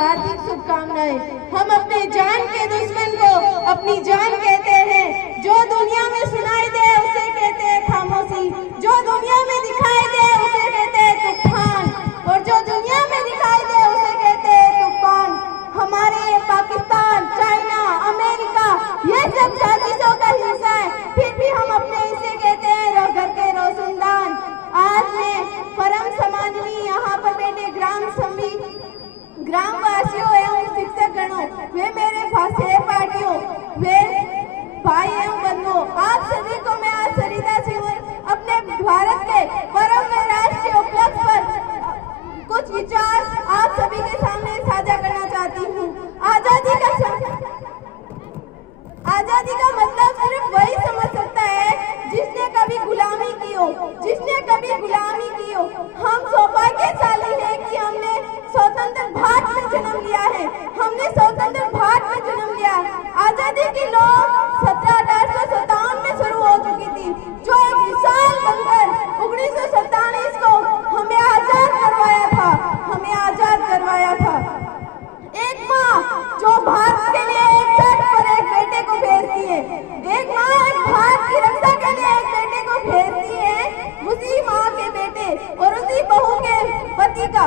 हार्दिक शुभकामनाएं। हम अपने जान के दुश्मन को अपनी जान कहते हैं। जो दुनिया में सुनाई दे उसे कहते हैं खामोशी, जो दुनिया में दिखाई दे उसे कहते हैं तूफान, और जो दुनिया में दिखाई दे उसे कहते हैं तूफान। हमारे पाकिस्तान, चाइना, अमेरिका ये सब साजिशों का हिस्सा है, फिर भी हम अपने इसे कहते हैं घर के रोशनदान। आज मैं परम सम्माननीय यहाँ पर बैठे ग्रामवासियों एवं शिक्षक गणों, वे मेरे सहपाठियों, वे भाई एवं बंधुओं, आप सभी को मैं आज सरिता सिंह अपने भारत के परम राष्ट्रीय उपलक्ष्य पर कुछ विचार आप सभी के सामने साझा करना चाहती हूँ। आजादी का मतलब सिर्फ वही समझ सकता है जिसने कभी गुलामी की हो, हम सौभाग्यशाली हैं कि हमने स्वतंत्र भारत में जन्म लिया है, आजादी की लौ 1857 में शुरू हो चुकी थी, जो एक विशाल बंकर 1947 को हमें आजाद करवाया था। एक माँ जो भारत के लिए एक छत पर एक बेटे को भेजती है, एक माँ एक भारत की रक्षा के लिए एक बेटे को भेजती है, उसी माँ के बेटे और उसी बहू के पति का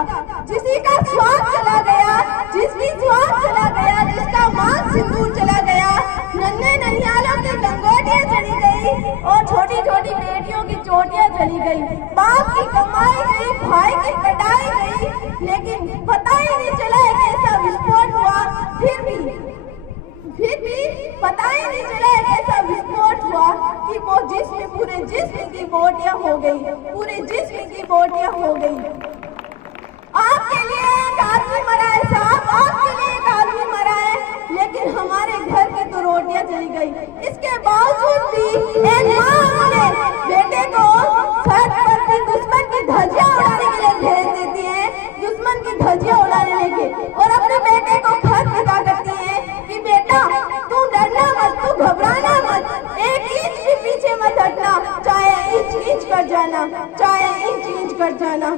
जिसका श्वास चला गया, जिसका मांग सिंदूर चला गया, नन्हे ननिहालों की लंगोटियां चली गई और छोटी छोटी बेटियों की चोटियां चली गई, बाप की कमाई गई, भाई की कटाई गई, लेकिन पता ही नहीं चला कैसा विस्फोट हुआ। फिर भी पता ही नहीं चला कैसा विस्फोट हुआ कि वो पूरे जिस्म की बोटियां हो गई। आपके लिए एक आदमी मरा है साहब, आपके लिए एक आदमी मरा है, लेकिन हमारे घर की तो रोटियां चली गई। इसके बावजूद भी एक माँ अपने बेटे को सड़क पर भी दुश्मन की धज्जियां उड़ाने के लिए भेज देती है, और अपने बेटे को खत लिखा करती है कि बेटा तू डरना मत, तू घबराना मत, एक इंच भी पीछे मत हटना, चाहे इंच कर जाना,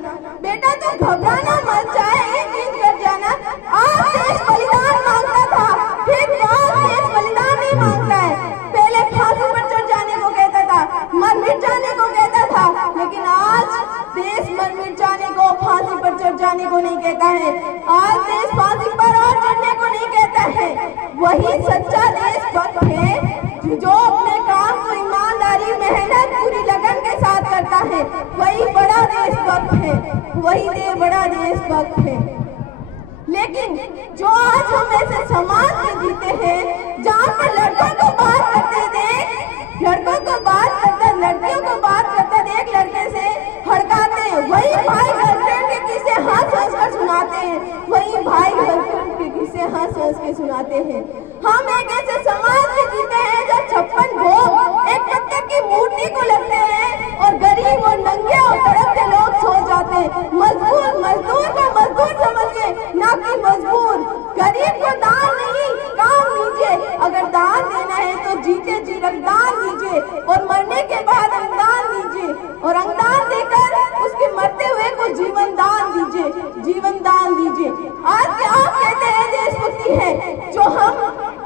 बेटा तू घबराना मत, चाहे इंच कर जाना। आज देश बलिदान मांगता था, फिर देश बलिदान नहीं मांगता है। पहले फांसी पर चढ़ जाने को कहता था, मर मिट जाने को कहता था, लेकिन आज देश मर मिट जाने को, फांसी पर चढ़ जाने को नहीं कहता है। आज देश फांसी पर और चढ़ने को नहीं कहता है। वही सच्चा देशभक्त है जो अपने काम को ईमानदारी, मेहनत, पूरी लगन के साथ करता है, वही बड़ा देशभक्त है। लेकिन जो आज हम ऐसे समाज में जीते हैं जहाँ पर लड़कों को बात करते देख, लड़कियों को बात करते देख लड़के से हड़काते हैं, वही भाई गर्लफ्रेंड के किस्से हंस कर सुनाते हैं, हम एक ऐसे समाज में जीते हैं जब 56 भोग एक पत्थर की मूर्ति को लगते हैं और गरीब और नंगे और तड़पते लोग सो जाते हैं। मजदूर को मजदूर समझ के, ना कि मजबूर। गरीब को दान नहीं, काम दीजिए, अगर दान देना है तो जीते जी रक्तदान दीजिए और मरने के बाद अंगदान दीजिए, और अंगदान देकर उसके मरते हुए को जीवन दान दीजिए। आज आप कहते हैं देशभक्ति है, जो हम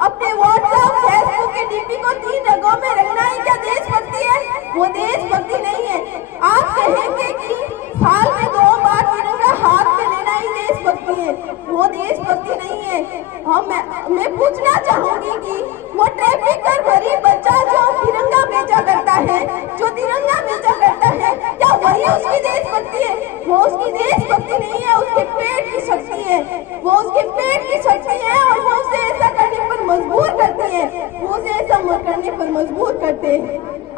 अपने व्हाट्सएप, फेसबुक के डीपी को 3 रंगों में रखना ही क्या देशभक्ति है? वो देशभक्ति नहीं है। आप कहेंगे कि साल में 2 बार तिरंगा हाथ में लेना ही देशभक्ति है, वो देशभक्ति नहीं है। मैं पूछना चाहूंगी कि वो ट्रैफिक कर भरी बच्चा जो तिरंगा बेचा करता है, क्या वही उसकी देशभक्ति है? वो उसकी देशभक्ति नहीं है, उसके पेट की शक्ति है, और वो उसे ऐसा करने पर मजबूर करते हैं।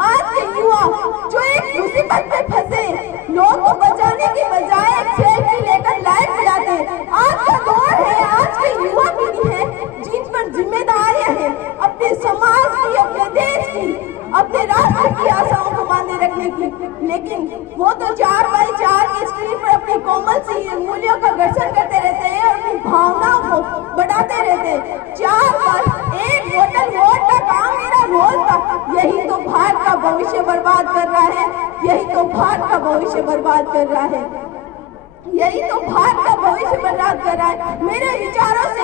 आज के युवा जो एक मुसीबत में फंसे, लोगों को बचाने की बजाय एक सेल्फी लेकर लाइफ बिताते हैं। आज का दौर है, आज की युवा पीढ़ी है जिन पर जिम्मेदारियां हैं अपने समाज की, अपने देश की, अपने राष्ट्र की आशाओं को बांधे रखने की, लेकिन वो तो 4x4 की स्क्रीन पर अपनी कोमल सी मूल्यों का घर्षण करते रहते हैं और अपनी भावनाओं को बढ़ाते रहते हैं। 4 पर 1 बोतल वोट का काम मेरा रोज था, यही तो भारत का भविष्य बर्बाद कर रहा है, यही तो भारत का भविष्य बर्बाद कर रहा है। मेरे विचारों से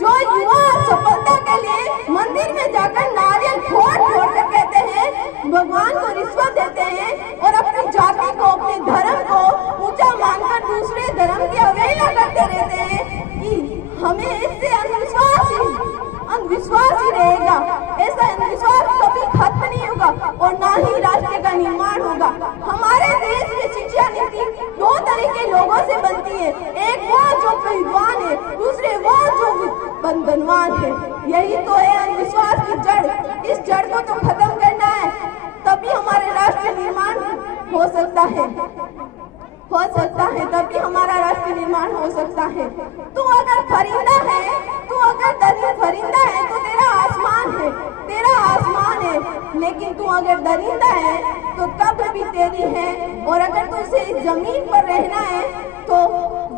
जो युवा सफलता के लिए मंदिर में जाकर नारियल फोड़ फोड़ कर कहते हैं, भगवान को रिश्वत देते हैं और अपनी जाति को, अपने धर्म को ऊंचा मानकर दूसरे धर्म की अवहेलना करते रहते हैं, कि हमें इससे अंधविश्वास ही रहेगा। ऐसा अंधविश्वास कभी खत्म नहीं होगा और ना ही राष्ट्र का निर्माण होगा। हमारे देश में शिक्षा नीति दो तरह के लोगों से बनती है, एक वो जो विद्वान है, दूसरे वो जो बंधनवान है। यही तो है अंधविश्वास की जड़। इस जड़ को तो खत्म करना है, तभी हमारे राष्ट्र निर्माण हो सकता है, तभी हमारा राष्ट्र निर्माण हो सकता है। तू अगर फरिंदा है, तू अगर फरिंदा है तो तेरा आसमान है, लेकिन तू अगर दरिंदा है तो कब्र भी तेरी है। और अगर तुझे इस जमीन पर रहना है तो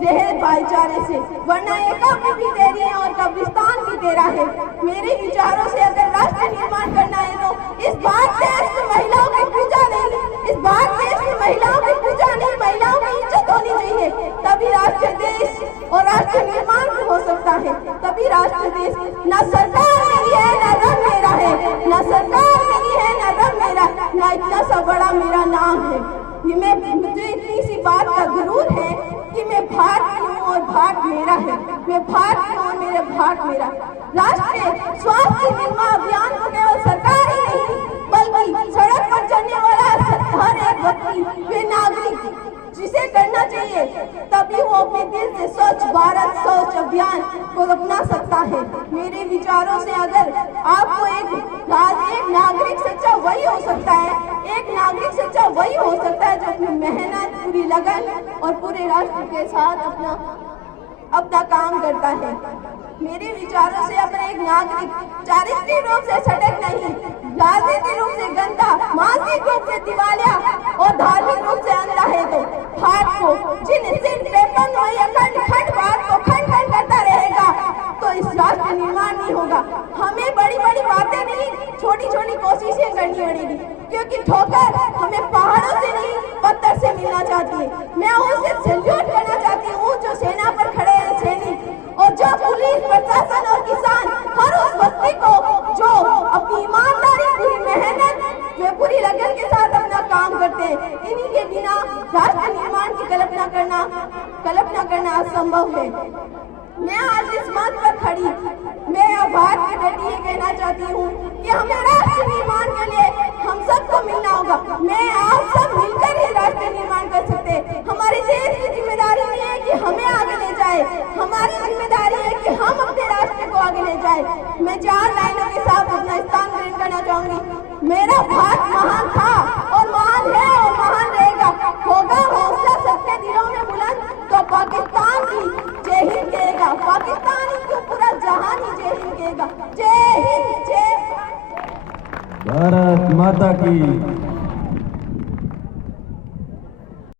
रह भाईचारे से, वरना ये कब्र भी तेरी है और कब्रिस्तान भी तेरा है। मेरे विचारों से अगर राष्ट्र निर्माण करना है तो इस भारत देश में महिलाओं की पूजा नहीं, इस भारत देश में महिलाओं की पूजा नहीं, महिलाओं की इज्जत होनी चाहिए, तभी राष्ट्र देश और राष्ट्र निर्माण हो सकता है, तभी राष्ट्र देश। न सरकार मेरी है न रब मेरा है, न सरकार मेरी है न रब मेरा, न इतना सा बड़ा मेरा नाम है। ये मुझे इतनी सी बात का गुरूर है कि मैं भारत की हूँ और भारत मेरा है, मैं भारत की हूँ और मेरे भारत मेरा। राष्ट्रीय स्वास्थ्य बीमा अभियान को केवल सरकार ही नहीं बल्कि सड़क पर चलने वाला हर एक व्यक्ति, वे नागरिक जिसे करना चाहिए, तभी वो अपने दिल से स्वच्छ भारत सोच अभियान को अपना सकता है। मेरे विचारों से अगर आपको एक नागरिक सच्चा वही हो सकता है, एक नागरिक सच्चा वही हो सकता है जो अपनी मेहनत, पूरी लगन और पूरे राष्ट्र के साथ अपना काम करता है। मेरे विचारों से अगर एक नागरिक चारित्रिक रूप से सड़क नहीं, राजनीतिक रूप से गंदा, मानसिक रूप से दिवालिया और धार्मिक रूप से अंधा है तो भारत को खंड भारत को खंड खंड करता रहेगा तो इस राष्ट्र निर्माण नहीं होगा। हमें बड़ी बड़ी बातें नहीं, छोटी छोटी कोशिशें करनी पड़ेगी, क्योंकि ठोकर हमें पहाड़ों से नहीं पत्थर से मिलना चाहती है। मैं उनसे सैल्यूट करना चाहती हूँ जो सेना पर खड़े हैं सैनिक, और जो पुलिस प्रशासन और किसान, हर उस व्यक्ति को जो अपनी ईमानदारी, पूरी मेहनत, वे पूरी लगन के साथ अपना काम करते हैं। इन्हीं के बिना राष्ट्र निर्माण की कल्पना करना असंभव है। मैं आज इस मंच पर खड़ी, मैं भारत की बेटी ये कहना चाहती हूँ कि हमें राष्ट्र निर्माण के लिए हम सबको मिलना होगा। मैं आप सब मिलकर ही राष्ट्र निर्माण कर सकते हैं। हमारी देश की जिम्मेदारी नहीं है कि हमें आगे ले जाए, हमारी जिम्मेदारी है कि हम अपने राष्ट्र को आगे ले जाए। मैं 4 लाइनों के साथ अपना स्थान ग्रहण करना चाहूंगी। मेरा भारत महान था और महान है और महान रहेगा। होगा हौसला सबके दिलों में बुलंद तो पाकिस्तान की जय हिंद कहेगा, पाकिस्तान ही क्यों पूरा जहान ही जय हिंद कहेगा। जय हिंद, जय भारत माता की।